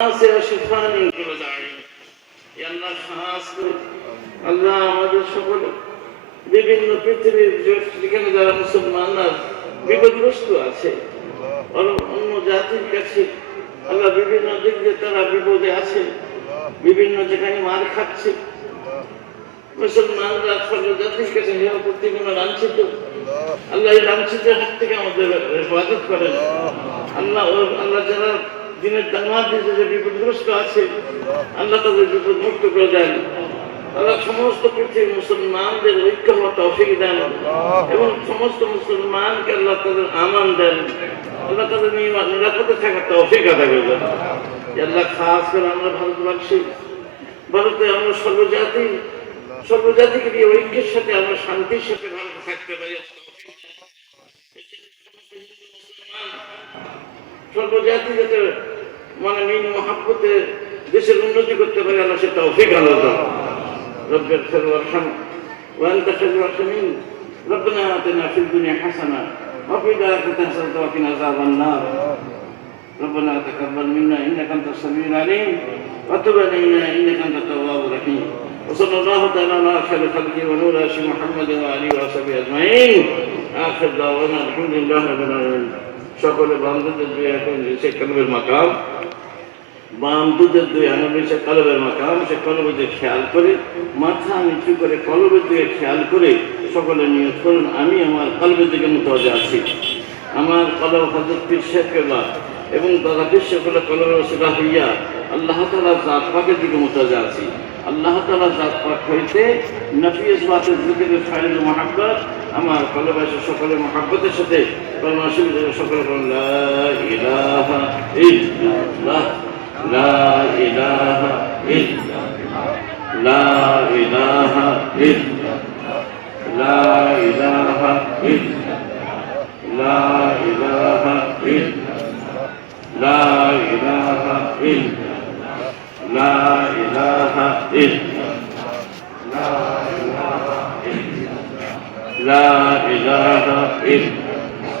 আল্লাহ আমাদের সকলে বিভিন্ন পৃথিবীর যেখানে যারা মুসলমানরা বিপদগ্রস্ত আছে, অন্য জাতির কাছে আল্লাহ বিভিন্ন দিক দিয়ে তারা বিপদে আছে, বিভিন্ন যেখানে মার খাচ্ছে, মুসলমানরা সর্বজাতির কাছে প্রতিগুলো লাঞ্ছিত। আল্লাহ এই লাঞ্ছিতের হাত থেকে আমাদের হেফাজত করেন। আল্লাহ আল্লাহ যারা দিনের দামাত দিতে যে বিপদগ্রস্ত আছে, আল্লাহ তাদের বিপদ মুক্ত করে দেন। আল্লাহ সমস্ত পৃথিবীর মুসলমানদের ঐক্য হওয়া তৌফিক দেন এবং সমস্ত মুসলমানকে আল্লাহ তাদের আমান দেন। আল্লাহ তাদের নিরাপদে থাকার তৌফিক আদায় করে দেন। আল্লাহ খাস করে আমরা ভারতবাসী, ভারতে আমরা সর্বজাতিকে দিয়ে ঐক্যের সাথে আমরা শান্তির সাথে ভারতে থাকতে পারি। সর্বজাতি যাতে মানে মিন মহাব্বতে দেশের উন্নতি করতে পারে, আল্লাহ সে তৌফিক আল্লাহ দেন। رب اغفر وارحم وانت خير الراحمين. ربنا آتنا في الدنيا حسنة وفي الآخرة حسنة وقنا عذاب النار. ربنا تقبل منا إنك أنت السميع العليم وتب علينا إنك أنت التواب الرحيم. وصلى الله تعالى على خير خلقه ونور عرشه محمد وآله وصحبه أجمعين. آخر دعوانا الحمد لله رب العالمين. সকলে বান্ধবদের দুই এখন সে কলবের মাকাম, বান্ধবদের দুই আনবে সে কলবের মাকাম, সে কলবের দিকে খেয়াল করে, মাথা নিচু করে কলবের দিকে খেয়াল করে সকলে নিয়ত করুন, আমি আমার কলবের দিকে মুতাওয়াজ্জা আছি। আমার কলব হযরত পীর সাহেব কেবলা এবং দাদা পীর সাহেব কলবের ওসিলা হইয়া আল্লাহ তাআলার জাত পাকের দিকে মুতাওয়াজ্জা আছি। আল্লাহ তাআলার জাত পাক হইতে নফি ইসবাতের জিকিরের ফাইল মুহাব্বত আমার কলবে সকলের মুহাব্বতের সাথে সকলে লা ইলাহা ইল্লাল্লাহ লা ইলাহা ইল্লাল্লাহ লা ইলাহা ইল্লাল্লাহ লা ইলাহা ইল্লাল্লাহ লা ইলাহা ইল্লাল্লাহ লা ইলাহা ইল্লাল্লাহ লা ইলাহা ইল্লাল্লাহ লা ইলাহা ইল্লাল্লাহ